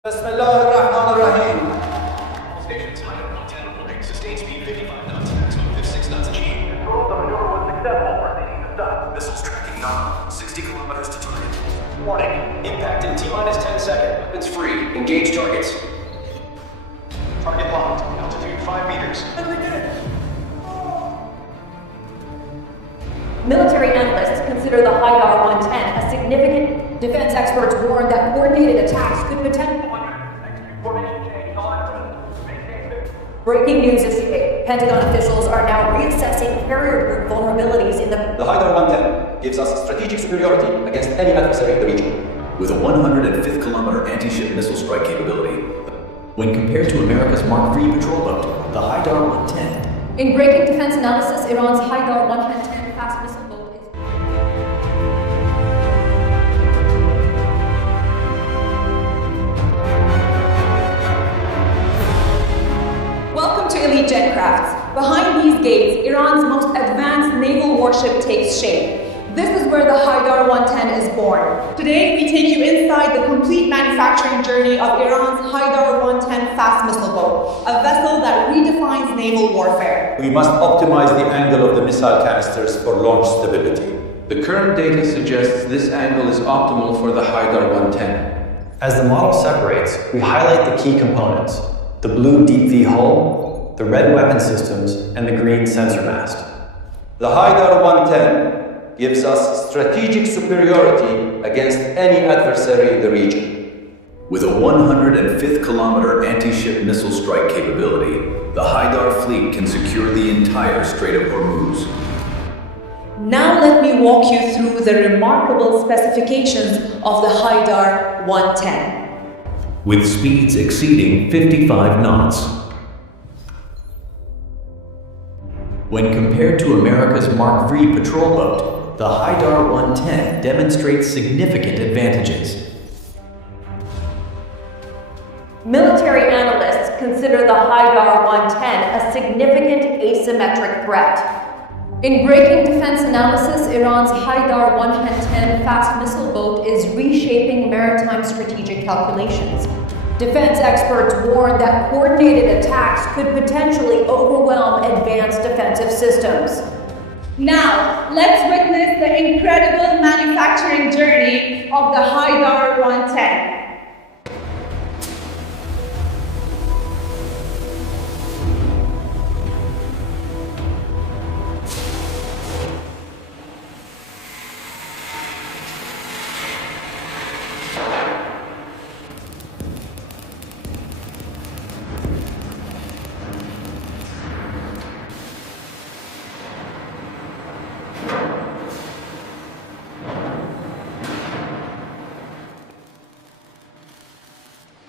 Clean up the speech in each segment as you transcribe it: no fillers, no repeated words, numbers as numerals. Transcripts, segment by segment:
Bismillahirrahmanirrahim. Stations high at 110 holding. Sustained speed 55 knots. Maximum 56 knots achieved. Control, the maneuver was successful. Proceeding to stop. Missiles tracking now. 60 kilometers to target. Warning. Impact in T-minus 10 seconds. Weapons free. Engage targets. Target locked. Altitude 5 meters. Military analysts consider the Heydar 110 a significant. Defense experts warn that coordinated attacks could potentially. Breaking news is today. Pentagon officials are now reassessing carrier group vulnerabilities in the Heydar 110 gives us strategic superiority against any adversary in the region. With a 105th kilometer anti-ship missile strike capability, when compared to America's Mark III patrol boat, the Heydar 110. In breaking defense analysis, Iran's Heydar 110 fast missile boat is. Welcome to Elite Jet Crafts. Behind these gates, Iran's most advanced naval warship takes shape. This is where the Heydar 110 is born. Today, we take you inside the complete manufacturing journey of Iran's Heydar 110 fast missile boat, a vessel that redefines naval warfare. We must optimize the angle of the missile canisters for launch stability. The current data suggests this angle is optimal for the Heydar 110. As the model separates, we highlight the key components: the blue deep V hull, the red weapon systems, and the green sensor mast. The Heydar 110 gives us strategic superiority against any adversary in the region. With a 105th kilometer anti-ship missile strike capability, the Heydar fleet can secure the entire Strait of Hormuz. Now let me walk you through the remarkable specifications of the Heydar 110. With speeds exceeding 55 knots. When compared to America's Mark III patrol boat, the Heydar 110 demonstrates significant advantages. Military analysts consider the Heydar 110 a significant asymmetric threat. In breaking defense analysis, Iran's Heydar 110 fast missile boat is reshaping maritime strategic calculations. Defense experts warn that coordinated attacks could potentially overwhelm advanced defensive systems. Now, let's witness the incredible manufacturing journey of the Heydar 110.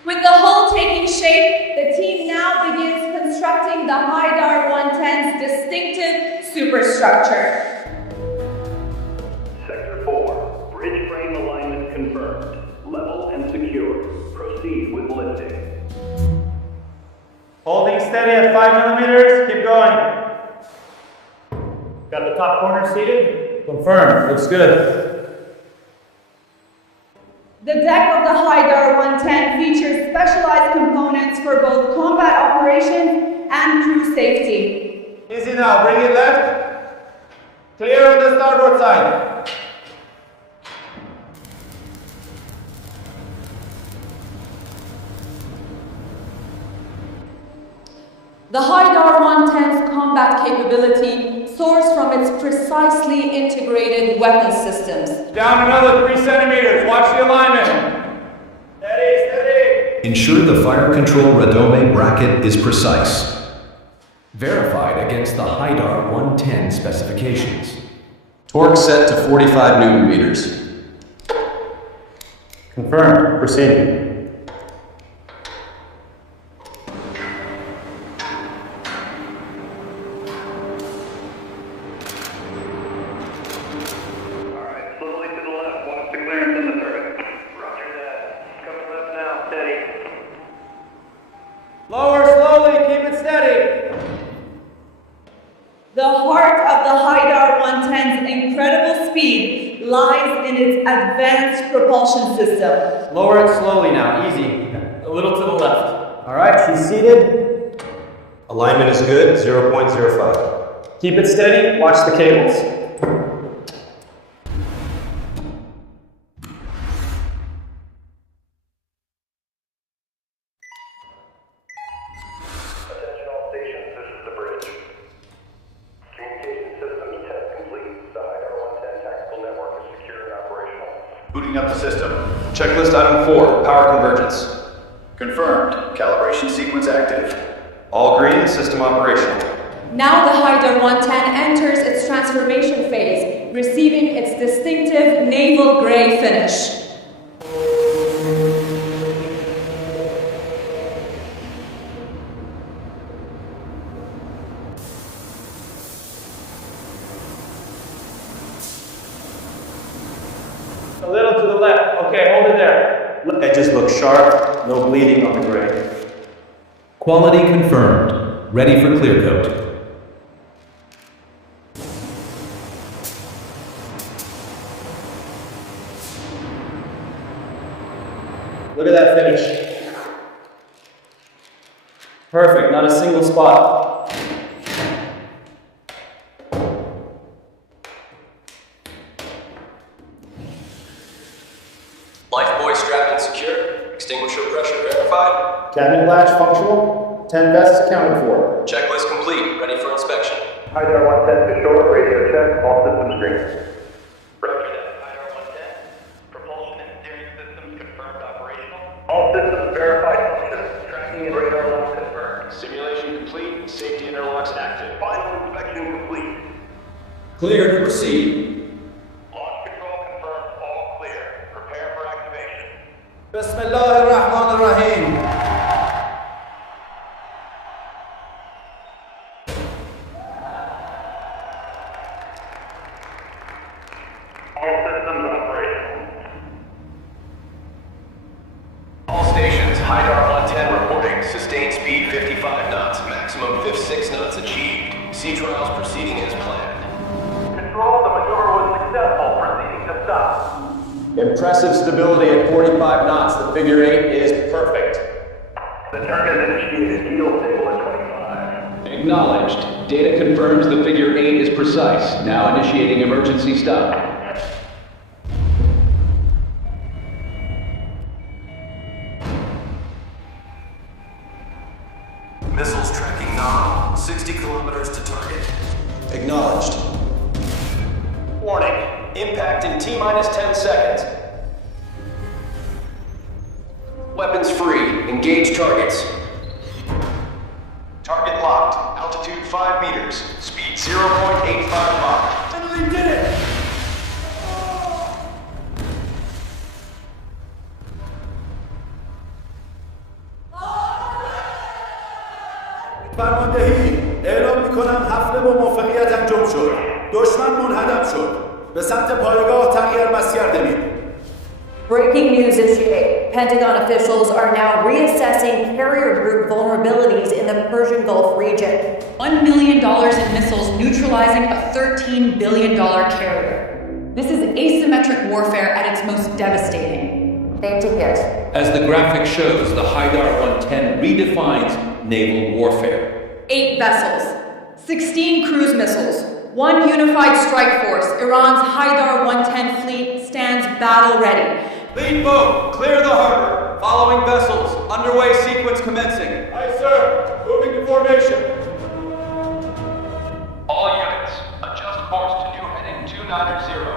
With the hull taking shape, the team now begins constructing the Heydar 110's distinctive superstructure. Sector 4. Bridge frame alignment confirmed. Level and secure. Proceed with lifting. Holding steady at 5 millimeters. Keep going. Got the top corner seated? Confirmed. Looks good. The deck of the Heydar 110 features specialized components for both combat operations and crew safety. Easy now. Bring it left. Clear on the starboard side. The Heydar 110's combat capability soars from its precisely integrated weapon systems. Down another 3 centimeters. Watch the alignment. Steady, steady. Ensure the fire control radome bracket is precise. Verified against the Heydar 110 specifications. Torque set to 45 Newton meters. Confirmed. Proceeding. Alright, slowly to the left. Watch the clearance in the turret. Roger that. Coming left now. Steady. Lower slowly. Keep it steady. The heart of the Heydar 110's incredible speed lies in its advanced propulsion system. Lower it slowly now. Easy. he's seated. Alignment is good, 0.05. Keep it steady, watch the cables. Attention all stations, this is the bridge. Communication systems test complete. The Heydar 110 tactical network is secure and operational. Booting up the system. Checklist item 4, power convergence. Confirmed. Calibration sequence active. All green, system operational. Now the Heydar 110 enters its transformation phase, receiving its distinctive naval gray finish. A little to the left. Okay, hold it there. Edges look sharp, no bleeding on the gray. Quality confirmed. Ready for clear coat. Look at that finish. Perfect, not a single spot. Lifebuoy strapped and secure. Extinguisher pressure verified. Cabinet latch functional. 10 vests accounted for. Checklist complete. Ready for inspection. Heydar 110 to shore, radio check, all systems green. Roger that, Heydar 110. Propulsion and steering systems confirmed operational. All systems verified function. Tracking and radar locks confirmed. Simulation complete. Safety interlocks active. Final inspection complete. Clear to proceed. Launch control confirmed, all clear. Prepare for activation. Bismillah ar-Rahman ar-Rahim. All systems operational. All stations, Heydar 110 reporting. Sustained speed 55 knots. Maximum 6 knots achieved. Sea trials proceeding as planned. Control, the maneuver was successful. Proceeding to stop. Impressive stability at 45 knots. The figure 8 is perfect. The turn is initiated. Yield stable at 25. Acknowledged. Data confirms the figure 8 is precise. Now initiating emergency stop. Missiles tracking nominal. 60 kilometers to target. Acknowledged. Warning. Impact in T-minus 10 seconds. Weapons free. Engage targets. Target locked. Altitude 5 meters. Speed 0.85 Mach. Finally did it! فرماندهی اعلام میکنم حفله با موفقیت انجام شد. دشمن منهدم شد. به سمت پایگاه تغییر مسیر دهید. Breaking news issued. Pentagon officials are now reassessing carrier group vulnerabilities in the Persian Gulf region. $1 million in missiles neutralizing a $13 billion carrier. This is asymmetric warfare at its most devastating. Data As the graphic shows, the Heydar 110 redefines naval warfare. 8 vessels, 16 cruise missiles, 1 unified strike force. Iran's Heydar 110 fleet stands battle ready. Lead boat, clear the harbor. Following vessels, underway sequence commencing. Aye, sir. Moving to formation. All units, adjust course to new heading 290.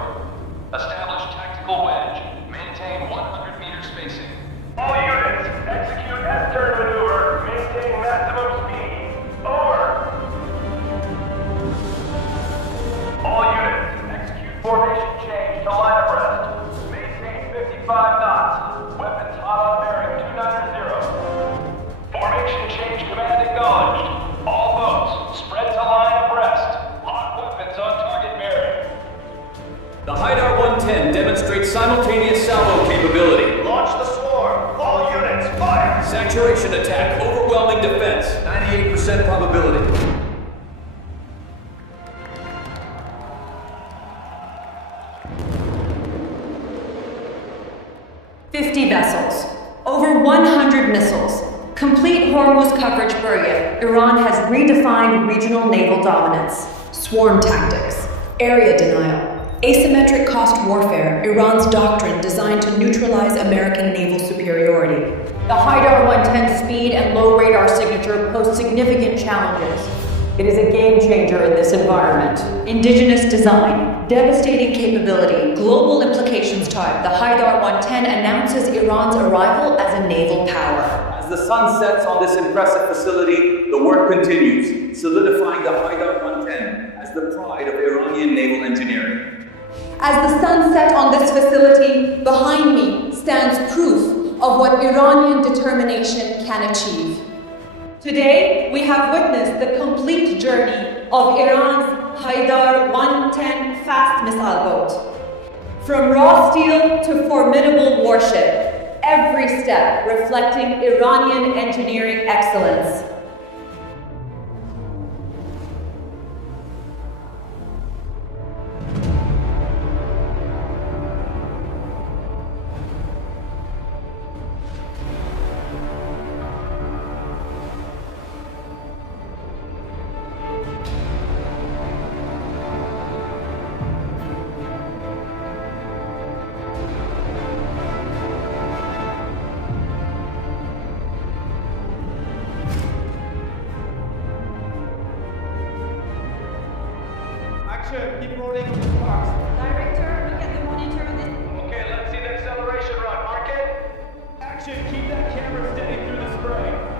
Establish tactical wedge. Maintain 100 meter spacing. All units, execute S-turn maneuver. Maintain maximum speed. Over. All units, execute formation change to line abreast. Maintain 55 knots. Weapons hot on bearing 290. Formation change command acknowledged. All boats, spread to line abreast. Hot weapons on target bearing. The Heydar 110 demonstrates simultaneous salvo capability. Launch the swarm. All units, fire. Saturation attack, overwhelming defense, 98% probability. $50 vessels, over 100 missiles, Complete Hormuz coverage period. Iran has redefined regional naval dominance. Swarm tactics. Area denial. Asymmetric cost warfare, Iran's doctrine designed to neutralize American naval superiority. The Heydar 110 speed and low radar signature pose significant challenges. It is a game changer in this environment. Indigenous design, devastating capability, global implications type. The Heydar 110 announces Iran's arrival as a naval power. As the sun sets on this impressive facility, the work continues, solidifying the Heydar 110 as the pride of Iranian naval engineering. As the sun set on this facility, behind me stands proof of what Iranian determination can achieve. Today, we have witnessed the complete journey of Iran's Heydar 110 fast missile boat. From raw steel to formidable warship, every step reflecting Iranian engineering excellence. Keep rolling on the sparks. Director, look at the monitor. Okay, let's see the acceleration run. Mark it. Action, keep that camera steady through the spray.